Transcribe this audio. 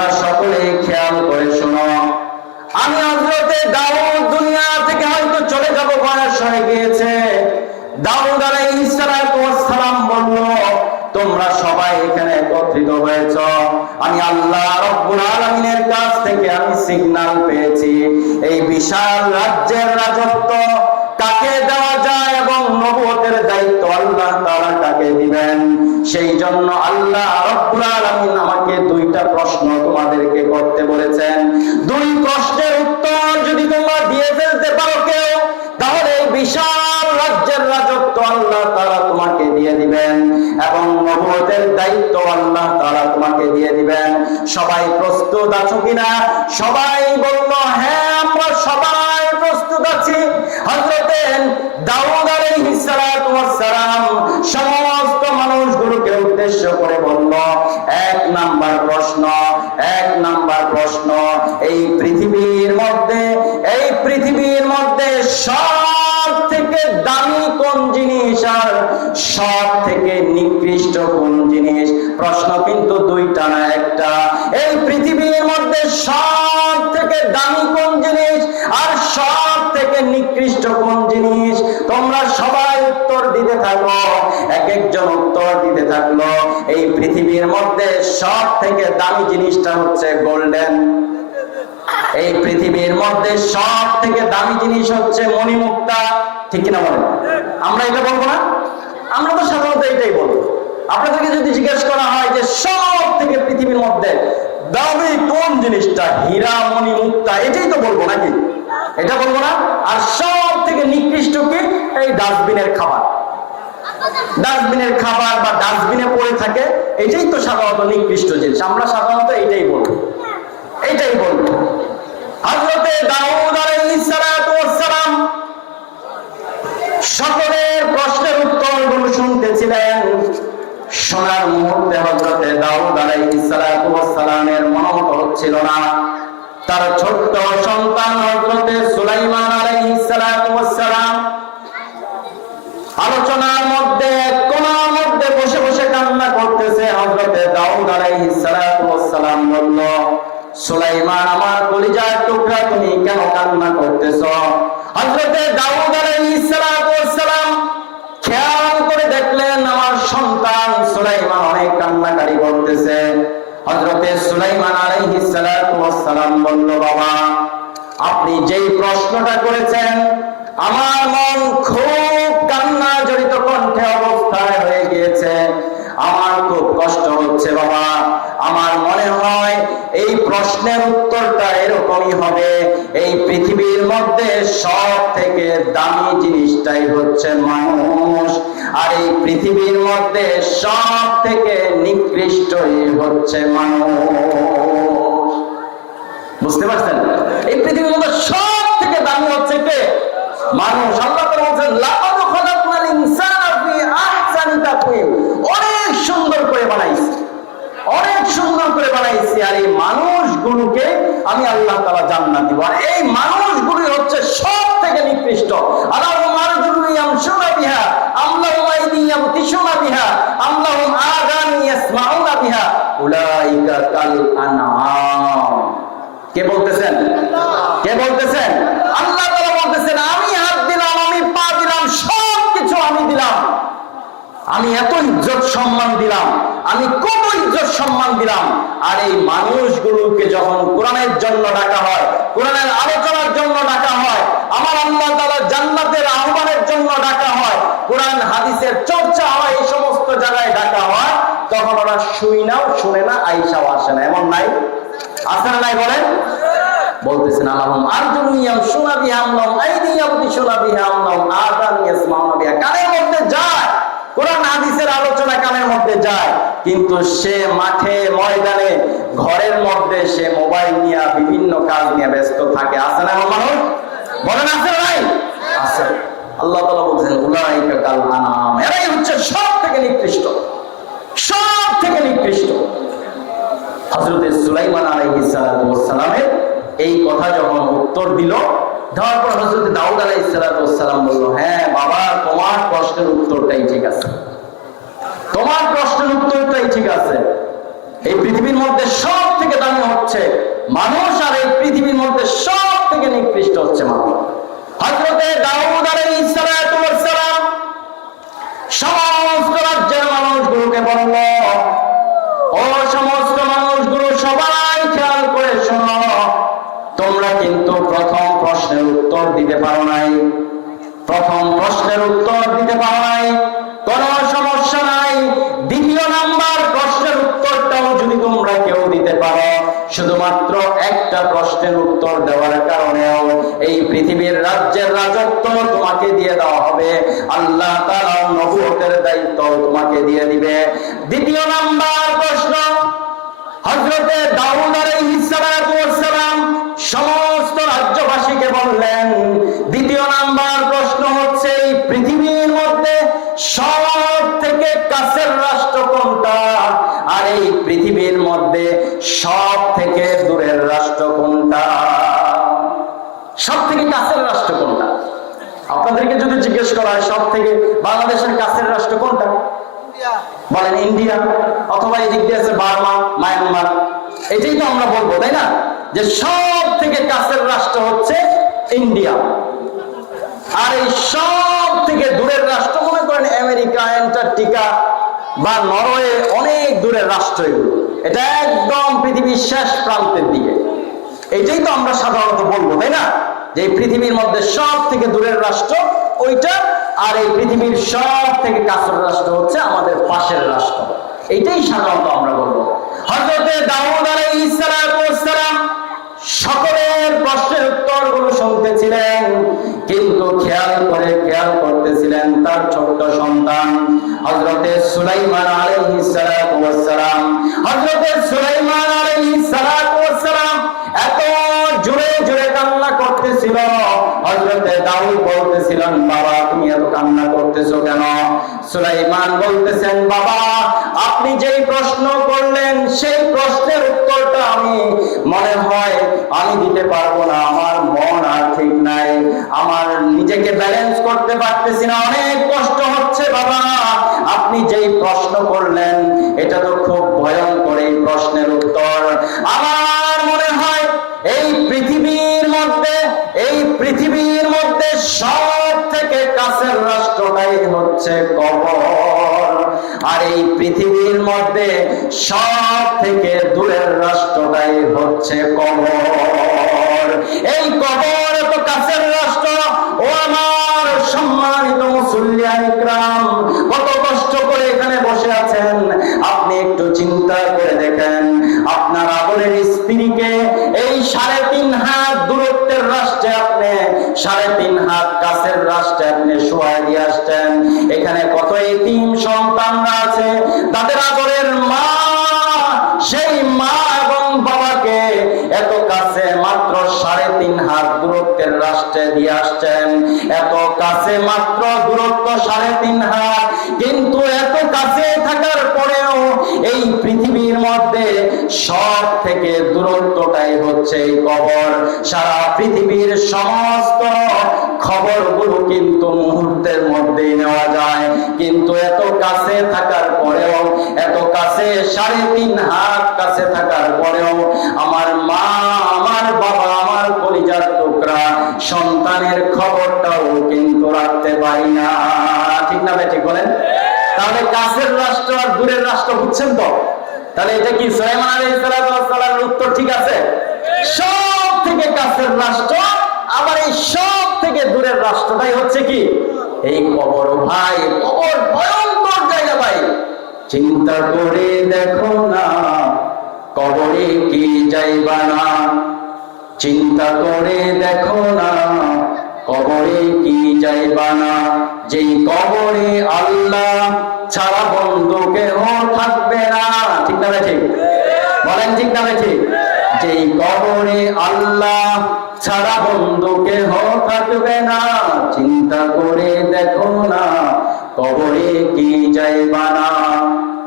তোমরা সকলে খেয়াল করে শোনো। আমি হজরতে দাউদ দুনিয়া থেকে হয়তো চলে যাব, বয়স হয়ে গিয়েছে। দাউদ আলাইহিস সালাম বলল, তোমরা সবাই এখানে একত্রিত হয়েছ। আমি আল্লাহ রব্বুল আলামিনের কাছ থেকে আমি সিগন্যাল পেয়েছি। এই বিশাল রাজ্যের রাজত্ব কাকে এবং নবুয়তের দায়িত্ব আল্লাহ তাআলা তাকে দিবেন। সেই জন্য আল্লাহ রব্বুল আলামিন আমাকে দুইটা প্রশ্ন তোমাদেরকে করতে বলেছেন। দুই প্রশ্নের উত্তর যদি তোমরা দিয়ে ফেলতে পারো কেউ, তাহলে বিশাল রাজ্যের রাজত্ব আল্লাহ তাআলা তোমাকে দিয়ে দিবেন। নবুয়তের দায়িত্ব আল্লাহ তাআলা তোমাকে দিয়ে দিবেন। সবাই প্রস্তুত আছো কিনা? সবাই বলল হ্যাঁ আমরা সবাই প্রস্তুত আছি। হযরতে দাউদ আলাইহিস সালাতু ওয়াস সালাম সমস্ত মানুষগুলোকে উদ্দেশ্য করে বলল, এক নাম্বার প্রশ্ন, এক নাম্বার প্রশ্ন, এই পৃথিবীর থেকে নিকৃষ্ট কোন জিনিস? তোমরা সবাই উত্তর দিতে থাকো। এক একজন উত্তর দিতে থাকল। এই পৃথিবীর মধ্যে সব থেকে দামি জিনিসটা হচ্ছে গোল্ডেন। এই পৃথিবীর মধ্যে সব থেকে দামি জিনিস হচ্ছে মণিমুক্তা। ঠিক কিনা বলেন? আমরা এটা বলব না? আমরা তো সাধারণত এটাই বলব। আপনাদেরকে যদি জিজ্ঞেস করা হয় যে সব থেকে পৃথিবীর মধ্যে দামি কোন জিনিসটা? হীরা মণি মুক্তা এটাই তো বলব নাকি? এটা বলব না। আর সব থেকে নিকৃষ্ট কি? এই ডাস্টবিনের খাবার। ডাস্টবিনের খাবার বা ডাস্টবিনে পড়ে থাকে, এটাই তো সাধারণত নিকৃষ্ট জিনিস। আমরা সাধারণত এটাই বলব এইটাই বলব হযরতে দাউদ আলাইহিস সালাতু ওয়াস সালাম সকলের প্রশ্নের উত্তরগুলো শুনতেছিলেন। শোনার মুহূর্তে হযরতে দাউদ আলাইহিস সালাতু ওয়াস সালামের মনোমত হচ্ছিল না। তার ছোট্ট সন্তান হযরতে সুলাইমান আলাইহিস সালাতু ওয়াস সালাম আলোচনার মধ্যে কোনার মধ্যে বসে বসে কান্না করতেছে হযরতে দাউদ আলাইহিস সালাতু ওয়াস সালাম বলল, সুলাইমান, আমার কলিজার টুকরা তুমি কেন কান্না করতেছ? হযরতে দাউদ আলাইহিস সালাতু ওয়াস খেয়াল করে দেখলেন আমার সন্তান সুলাইমান অনেক কান্নাকারি করতেছে। হযরতে সুলাইমান আলাইহিস সালাতু ওয়াস বলল, বাবা, আপনি যেই প্রশ্নটা করেছেন, আমার মন খুব কান্না জড়িত কণ্ঠে অবস্থায় হয়ে গিয়েছে। আমার খুব কষ্ট হচ্ছে, বাবা। আমার মনে হয় এই প্রশ্নের উত্তরটা এরকমই হবে। এই পৃথিবীর মধ্যে সব থেকে দামি জিনিসটাই হচ্ছে মানুষ। আর এই পৃথিবীর মধ্যে সব থেকে নিকৃষ্টই হচ্ছে মানুষ। বুঝতে পারছেন? এই পৃথিবীর মধ্যে সব থেকে দামি হচ্ছে কে? মানুষ। অনেক সুন্দর করে বানাইছি। অনেক সুন্দর করে বানাইছি। আর এই মানুষগুলোকে আমি আল্লাহ তাআলা জান্নাত দিব। আর এই মানুষগুলি হচ্ছে সব থেকে নিকৃষ্ট কে বলতেছেন? কে বলতেছেন? আল্লাহ বলতেছেন, আমি হাত দিলাম, আমি পা দিলাম সব কিছু আমি দিলাম। আমি এত ইজ্জত সম্মান দিলাম। আমি কত ইজ্জত সম্মান দিলাম। আর এই মানুষগুলোকে যখন কোরআনের জন্য ডাকা হয়, কোরআনের আলোচনার জন্য ডাকা হয়, আমার আল্লাহ তাআলা জান্নাতের আহ্বানের জন্য ডাকা হয়, কোরআন, হাদিসের চর্চা হয়, এই সমস্ত জায়গায় ডাকা হয়, তখন ওরা শুই নাও, শুনে না আইসাও আসে না। এমন নাই? আছে না নাই বলেন? বলতেছেন আল্লাহুম আরজুলু ইয়ামশুনা বিহা আমলাহুম আইদি ইয়াবতিশুনা বিহা আমলাহুম আযান ইয়াসমাউনা বিহা। মধ্যে যায়? কোরআন, হাদিসের আলোচনা কিন্তু সে মাঠে ময়দানে, ঘরের মধ্যে সে মোবাইল নিয়ে বিভিন্ন কাজ নিয়ে ব্যস্ত থাকে। আছে না মানুষ? বলেন, আছে নাই আছে। আল্লাহ তাআলা বলছেন, উলাইকা কাল আনাম এরাই হচ্ছে সব থেকে নিকৃষ্ট। সব থেকে নিকৃষ্ট। হজরত সুলাইমান আলাইহিস এই কথা যখন উত্তর দিল, দেওয়ার পর হজরত দাউদ আলাইহিস সালাম বলল হ্যাঁ বাবা, তোমার প্রশ্নের উত্তরটাই ঠিক আছে। তোমার প্রশ্নের উত্তরটাই ঠিক আছে। এই পৃথিবীর মধ্যে সব থেকে দামি হচ্ছে মানুষ আর এই পৃথিবীর মধ্যে সব থেকে নিকৃষ্ট হচ্ছে মানুষ। হজরতে দাউদ সমস্ত রাজ্যের মানুষগুলোকে বলল, ও সমস্ত মানুষগুলো সবাই খেয়াল করে শোনো, তোমরা কিন্তু প্রথম প্রশ্নের উত্তর দিতে পারো নাই। প্রথম প্রশ্নের উত্তর দিতে পারো নাই কোন সমস্যা নাই দ্বিতীয় নাম্বার প্রশ্নের উত্তরটাও যদি তোমরা কেউ দিতে পারো শুধুমাত্র একটা প্রশ্নের উত্তর দেওয়ার কারণেও এই পৃথিবীর রাজ্যের রাজত্ব তোমাকে দিয়ে দেওয়া হবে। আল্লাহ তারা নবুয়তের দায়িত্ব তোমাকে দিয়ে দিবে। দ্বিতীয় নাম্বার প্রশ্ন হজরতে দাউদ আলাইহিস পৃথিবীর মধ্যে সব থেকে দূরের রাষ্ট্র কোনটা? সব থেকে কাছের রাষ্ট্র কোনটা? আপনাদেরকে যদি জিজ্ঞেস করা হয় সব থেকে বাংলাদেশের কাছের রাষ্ট্র কোনটা? বলেন ইন্ডিয়া অথবা এদিক দিয়ে আছে বার্মা মায়ানমার। এটাই তো আমরা বলব তাই না? যে সব থেকে কাছের রাষ্ট্র হচ্ছে ইন্ডিয়া। আর এই সব থেকে দূরের রাষ্ট্র মনে করেন আমেরিকা অ্যান্টার্কটিকা বা নরওয়ে অনেক দূরের রাষ্ট্র এগুলো। এটা একদম পৃথিবীর শেষ প্রান্তের দিকে। এটাই তো আমরা সাধারণত বলব, তাই না? যে পৃথিবীর মধ্যে সব থেকে দূরের রাষ্ট্র ওইটা, আর এই পৃথিবীর সব থেকে কাছের রাষ্ট্র হচ্ছে আমাদের পাশের রাষ্ট্র। এইটাই সাধারণত আমরা বলব। হজরতে দাউদ আলাইহিস সালাম সকলের প্রশ্নের উত্তর উত্তরগুলো শুনতেছিলেন সুলাইমান আলাইহিস সালাম। হজরতে সুলাইমান আলাইহিস সালাম এত জোরে জোরে কান্না করতেছিল। হজরতে দাউদ বলতেছিলেন বাবা, তুমি এত কান্না করতেছো কেন? সুলাইমান বলতেছেন, বাবা, আপনি যেই প্রশ্ন করলেন, সেই প্রশ্নের উত্তরটা আমি মনে হয় আমি দিতে পারব না। আমার মন আর ঠিক নাই। আমার নিজেকে ব্যালেন্স করতে পারতেছি না। অনেক কষ্ট হচ্ছে, বাবা। আপনি যেই প্রশ্ন করলেন, এটা তো খুব ভয়ঙ্কর এই প্রশ্নের উত্তর। আমার মনে হয় এই পৃথিবীর মধ্যে, এই পৃথিবীর মধ্যে সব থেকে কাছের রাষ্ট্রটাই হচ্ছে কবর। আর এই পৃথিবীর মধ্যে সব থেকে দূরের রাষ্ট্রটাই হচ্ছে কবর। এই কবর এত কাছের এখানে কত এতিম সন্তানরা আছে? তাদের আদরের মা, সেই মা এবং বাবাকে এত কাছে মাত্র সাড়ে তিন হাত দূরত্বের রাষ্ট্রে দিয়ে আসছেন। এত কাছে মাত্র দূরত্ব সাড়ে তিন হাত। কিন্তু এত কাছে থাকার পরেও এই পৃথিবীর মধ্যে সব থেকে দূরত্বটাই হচ্ছে এই কবর। সারা পৃথিবীর সমস্ত খবরগুলো কিন্তু মুহূর্তের মধ্যেই নেওয়া যায়। কিন্তু এত কাছে থাকার পরেও, এত কাছে, সাড়ে তিন হাত কাছে থাকার পরেও আমার মা, আমার বাবা, আমার পরিজার টুকরা সন্তানের খবরটাও কিন্তু রাখতে পারি না। ঠিক না ঠিক বলেন? তাহলে কাছের রাষ্ট্র আর দূরের রাষ্ট্র বুঝছেন তো? তাহলে এটা কি সুলাইমান আলাইহিস সালামের উত্তর ঠিক আছে? সব থেকে কাছের রাষ্ট্র আবার এই সব থেকে দূরের রাষ্ট্রটাই হচ্ছে কি? এই কবর, ভাই, কবর ভয়ঙ্কর জায়গা, ভাই। চিন্তা করে দেখো না, কবরে কি যাইবা না। চিন্তা করে দেখো না, কবরে কি যাইবা না। যেই কবরে আল্লাহ ছাড়া বন্ধু কেহ থাকবে না। ঠিক না ঠিক? বলেন ঠিক না ঠিক? যেই কবরে আল্লাহ ছাড়া বন্ধু কেহ চিন্তা